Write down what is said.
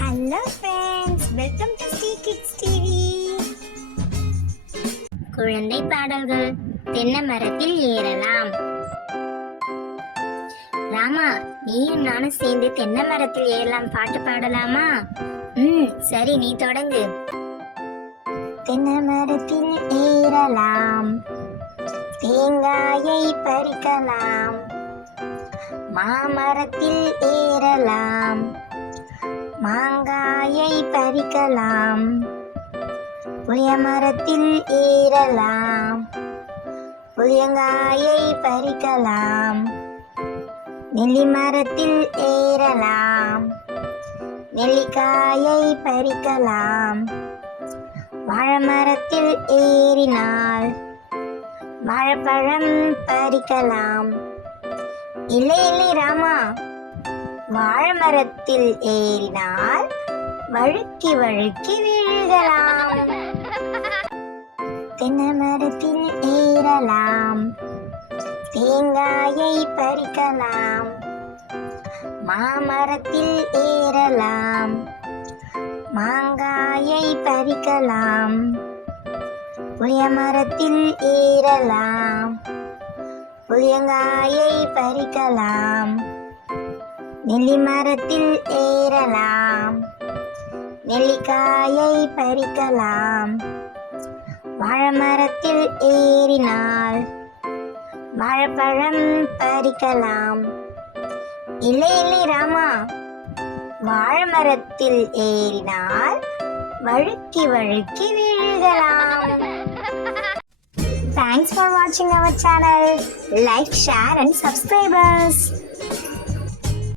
Hello friends, welcome to Sri kids TV. குழந்தை பாடல்கள். தென்னை மரத்தில் ஏறலாம். ராமா, நீயும் நானும் சேர்ந்து தென்னை மரத்தில் ஏறலாம் பாட்டு பாடலாமா? சரி, நீ தொடங்கு. தென்னை மரத்தில் ஏறலாம், தேங்காயை பறிக்கலாம். மாமரத்தில் ஏறலாம், மாங்காயை பறிக்கலாம். புளிய மரத்தில் ஏறலாம், புளியங்காயை பறிக்கலாம். நெல்லி மரத்தில் ஏறலாம், நெல்லிக்காயை பறிக்கலாம். வாழை மரத்தில் ஏறினால் வாழைப்பழம் பறிக்கலாம். இல்லை இல்லை ராமா, வாழை மரத்தில் ஏறினால் வழுக்கி வழுக்கி விழுகலாம். தென்னை மரத்தில் ஏறலாம், தேங்காயை பறிக்கலாம். மாமரத்தில் ஏறலாம், மாங்காயை பறிக்கலாம். புளிய மரத்தில் ஏறலாம், புளியங்காயை பறிக்கலாம். நெல்லி மரத்தில் ஏறலாம், நெல்லிக்காயை பறிக்கலாம். வாழை மரத்தில் ஏறினால் வாழைப்பழம் பறிக்கலாம். இல்லை இல்லை ராமா, வாழை மரத்தில் ஏறினால் வழுக்கி வழுக்கி விழுகலாம். Thanks for watching our channel. Like, share and subscribe us.